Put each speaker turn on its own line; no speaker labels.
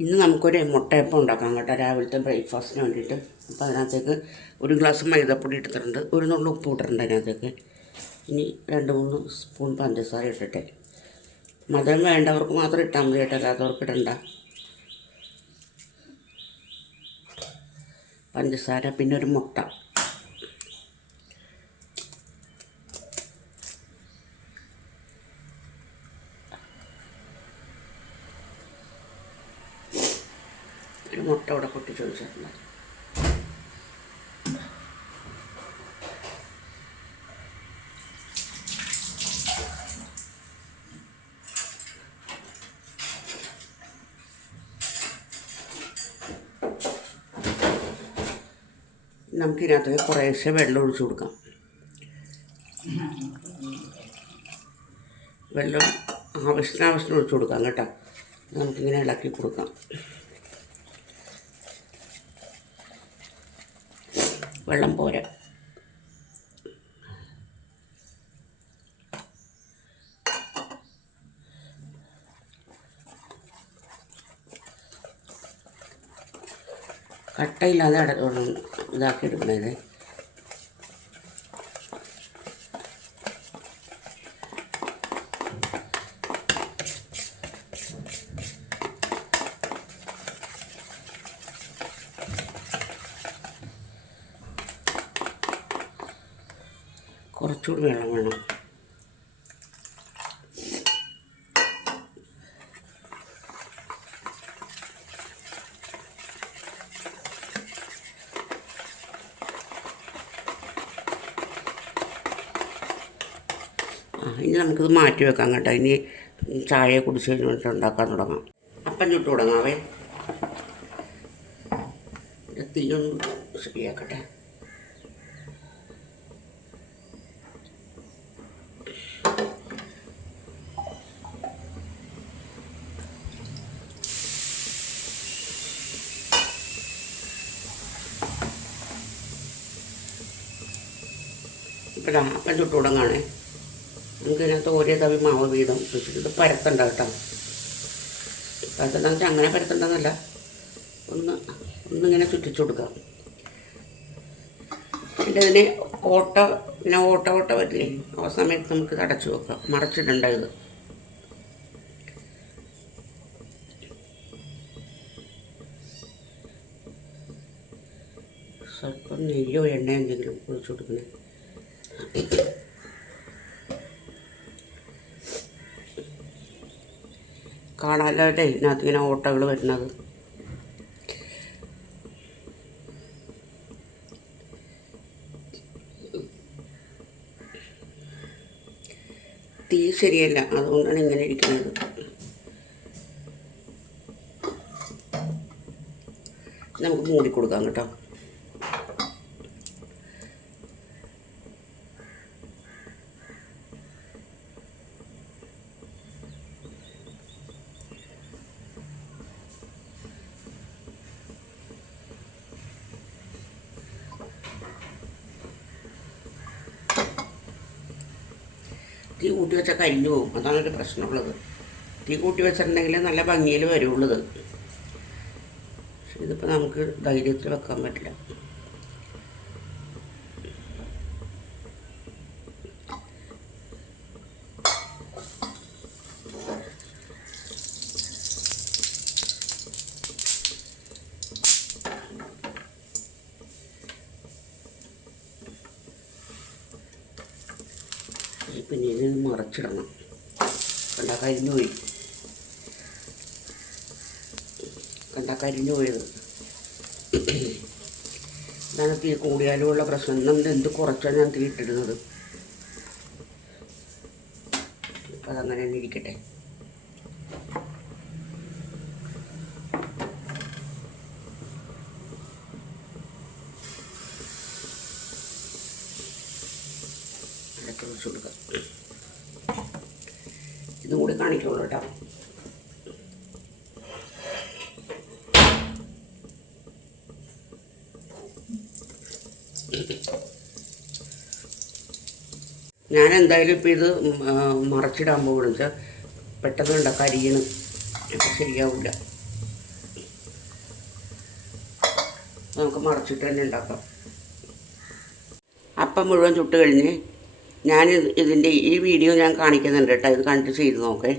ഇന്ന് നമുക്കൊരു മുട്ടയപ്പം ഉണ്ടാക്കാം കേട്ടോ. രാവിലത്തെ ബ്രേക്ക്ഫാസ്റ്റിന് വേണ്ടിയിട്ട്. അപ്പോൾ അതിനകത്തേക്ക് ഒരു ഗ്ലാസ് മൈദപ്പൊടി ഇട്ടിട്ടുണ്ട്. ഒരു നുള്ളു ഉപ്പ് ഇട്ടിട്ടുണ്ട് അതിനകത്തേക്ക്. ഇനി രണ്ട് മൂന്ന് സ്പൂൺ പഞ്ചസാര ഇട്ടിട്ടെ. മധുരം വേണ്ടവർക്ക് മാത്രം ഇട്ടാൽ മതി കേട്ടോ. അല്ലാത്തവർക്ക് ഇടണ്ട. പഞ്ചസാര പിന്നെ ഒരു മുട്ട. ഒരു മുട്ട അവിടെ പൊട്ടിച്ച് വെച്ചിട്ടുണ്ട് നമുക്കിതിനകത്ത് കുറേശ്ശെ വെള്ളം ഒഴിച്ചു കൊടുക്കാം. വെള്ളം ആവശ്യത്തിന് ആവശ്യത്തിന് ഒഴിച്ചു കൊടുക്കാം കേട്ടോ. നമുക്കിങ്ങനെ ഇളക്കി കൊടുക്കാം. വെള്ളം പോരാ. കട്ടയില്ലാതെ ഇതാക്കി എടുക്കണത് കുറച്ചുകൂടി വെള്ളം വേണം. ഇനി നമുക്കിത് മാറ്റി വെക്കാം കേട്ടോ. ഇനി ചായ കുടിച്ച് കഴിഞ്ഞിട്ട് ഉണ്ടാക്കാൻ തുടങ്ങാം. അപ്പം ചുട്ട് തുടങ്ങാവേ. തീയൊന്ന് ശരിയാക്കട്ടെ. ഇപ്പം അപ്പം ചുട്ട് തുടങ്ങാണേ നമുക്കിതിനകത്ത് ഓരോ തവി മാവ് വീതം വെച്ചിട്ട് ഇത് പരത്തണ്ട കേട്ടോ. പരത്തണ്ടെന്ന് വെച്ചാൽ അങ്ങനെ പരത്തണ്ടെന്നല്ല. ഒന്ന് ഒന്നിങ്ങനെ ചുറ്റിച്ചു കൊടുക്കാം. പിന്നെ ഇതിന് ഓട്ട പിന്നെ ഓട്ട ഓട്ട വരില്ലേ? ആ സമയത്ത് നമുക്ക് അടച്ചു വെക്കാം. മറച്ചിടണ്ട ഇത്. സ്വല്പം നെയ്യോ എണ്ണയോ എന്തെങ്കിലും ഒഴിച്ചു കൊടുക്കണേ കാണാല്ലേ ഇതിനകത്ത് ഇങ്ങനെ ഓട്ടകൾ വരുന്നത്. തീ ശരിയല്ല. അതുകൊണ്ടാണ് ഇങ്ങനെ ഇരിക്കുന്നത്. നമുക്ക് മൂടി കൊടുക്കാം കേട്ടോ. തീ കൂട്ടി വെച്ചാൽ കരിഞ്ഞു പോകും. അതാണ് ഒരു പ്രശ്നമുള്ളത്. തീ കൂട്ടി വെച്ചിട്ടുണ്ടെങ്കിൽ നല്ല ഭംഗിയിൽ വരുള്ളൂ ഇതിപ്പോൾ നമുക്ക് ധൈര്യത്തിൽ വെക്കാൻ പറ്റില്ല. പിന്നെ ഇത് മറച്ചിടണം. കണ്ട കരിഞ്ഞു പോയി. കണ്ട കരിഞ്ഞു പോയത്. ഇതാണ് തീ കൂടിയാലുമുള്ള പ്രശ്നം. നമ്മൾ എന്ത് കുറച്ചാണ് ഞാൻ തീ ഇട്ടിരുന്നത്? അതങ്ങനെ തന്നെ ഇരിക്കട്ടെ. ഇതും കൂടി കാണിക്കുള്ളൂ കേട്ടോ. ഞാൻ എന്തായാലും ഇപ്പം ഇത് മറച്ചിടാൻ പോകണം വെച്ചാൽ പെട്ടെന്ന് ഉണ്ടാക്കാം അരിയണ് ശരിയാവില്ല നമുക്ക് മറച്ചിട്ട് തന്നെ ഉണ്ടാക്കാം. അപ്പം മുഴുവൻ ചുട്ട് കഴിഞ്ഞ് ഞാൻ ഇതിന്റെ ഈ വീഡിയോ ഞാൻ കാണിക്കുന്നുണ്ട് കേട്ടോ. ഇത് കണ്ടിട്ട് ചെയ്ത് നോക്കേ.